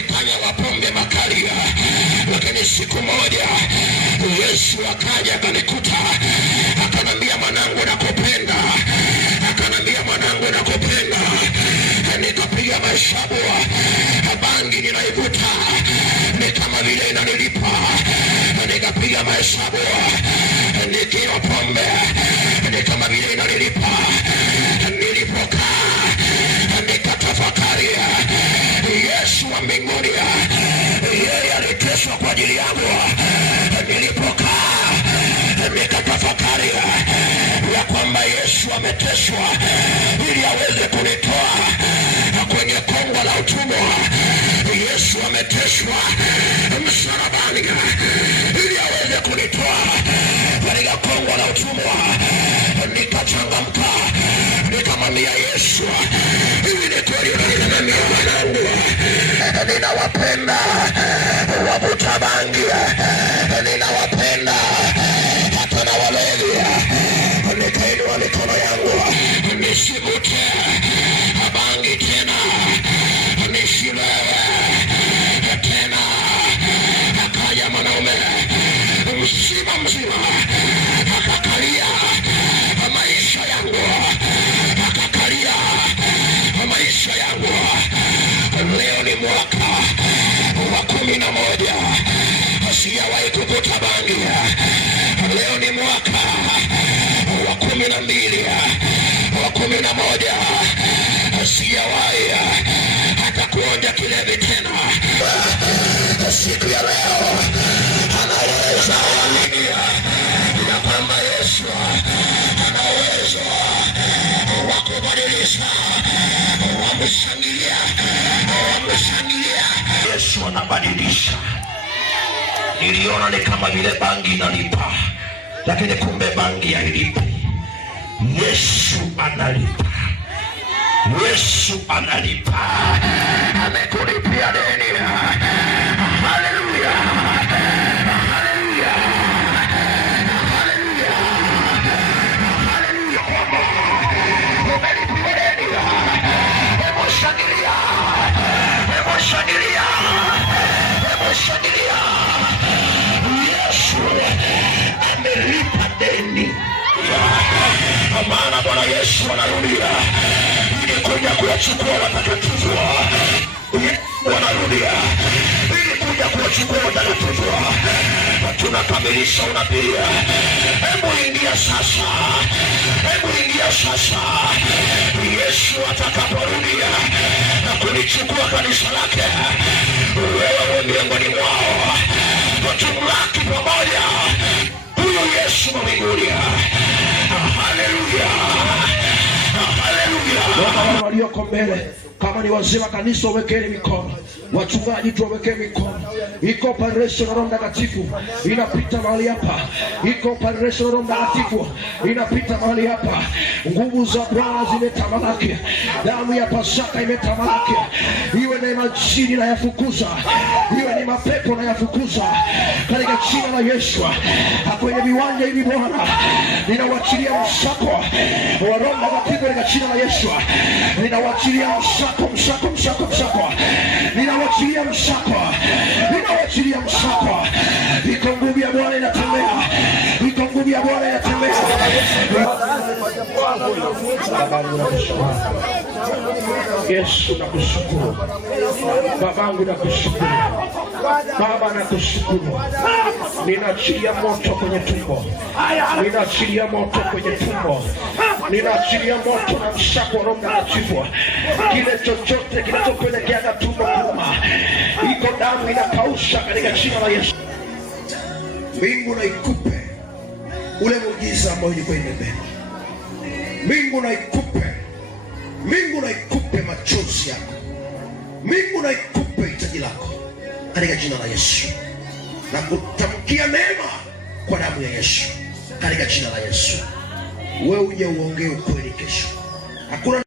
nikanywa pombe makali. Lakini siku moja Yesu akaja akanikuta, akanambia, mwanangu nakupenda. Akanambia, mwanangu nakupenda. Nikapiga mahesabu, bangi ninaivuta ni kama vile inanilipa. Nikapiga mahesabu, nikinywa pombe ni kama vile inanilipa. Nilipokaa nikatafakari, Yesu wa mbinguni yeye aliteswa kwa ajili yangu. Nilipokaa nikatafakari ya kwamba Yesu ameteswa ili aweze kunitoa kwenye kongwa la utumwa. Yesu ameteswa msalabani ili aweze kunitoa katika kongwa la utumwa. Nikachangamka, nikamwambia Yesu, hivi ni kweli unaniambia mwanangu ninawapenda wavuta bangi, ninawapenda hata na walevi? Nikainua mikono yangu, nisivute bangi tena, nisilewe tena. Akaja mwanaume mzima akakalia maisha yangu, akakalia maisha yangu. Leo ni mwaka wa 11, sijawahi kuvuta bangi. Leo ni mwaka wa 12, wa 11, sijawahi hata kuonja kilevi tena. Siku ya leo anaweza amini ya kwamba Yesu ana uwezo wa kubadilisha. Wamshangilia. Yesu anabadilisha. Niliona ni kama vile bangi inalipa, lakini kumbe bangi hailipi. Yesu analipa. Yesu analipa. Amekulipia deni. Haleluya. Haleluya. Haleluya. Haleluya. Umelipia deni. Hebu shangilia. Hebu shangilia. Hebu shangilia. Yesu amelipa deni. Maana Bwana Yesu anarudia ili kuja kuwachukua watakatifu. Wanarudia ili kuja kuwachukua watakatifu. Tunakamilisha unabii. Hebu ingia sasa. Hebu ingia sasa. Yesu atakaporudia na kulichukua kanisa lake, wewe miongoni mwao, tumlaki pamoja huyo Yesu wa mbinguni. Haleluya. Haleluya. Walioko mbele, kama ni wazee wa kanisa, wekeni mikono. Wachungaji tuwekeni mikono. Iko operation ya Roho Mtakatifu inapita mahali hapa. Iko operation ya Roho Mtakatifu inapita mahali hapa. Nguvu za Bwana zimetamalaki. Damu ya Pasaka imetamalaki. Iwe ni majini na yafukuza, iwe ni mapepo na yafukuza katika jina la Yesu. Kwenye viwanja hivi Bwana, ninawachilia msako wa Roho Mtakatifu katika jina la Yesu. Ninawachilia msako. Ninawachilia msako. Iko nguvu ya Bwana inatembea. Iko nguvu ya Bwana inatembea. Yesu nakushukuru. Babangu nakushukuru. Baba nakushukuru. Ninaachilia moto kwenye tumbo. Ninaachilia moto kwenye tumbo. Ninaachilia moto na msako wa Roho Mtakatifu. Kile chochote kinachopelekea na tumbo kuuma, iko damu inakausha katika jina la Yesu. Mbingu na ikupe ule muujiza ambao ulikuwa imebeba. Mbingu na ikupe. Mbingu na ikupe machozi yako. Mbingu na ikupe hitaji lako katika jina la Yesu. Na kutamkia neema kwa damu ya Yesu katika jina la Yesu. Wewe uje uongee ukweli kesho. Hakuna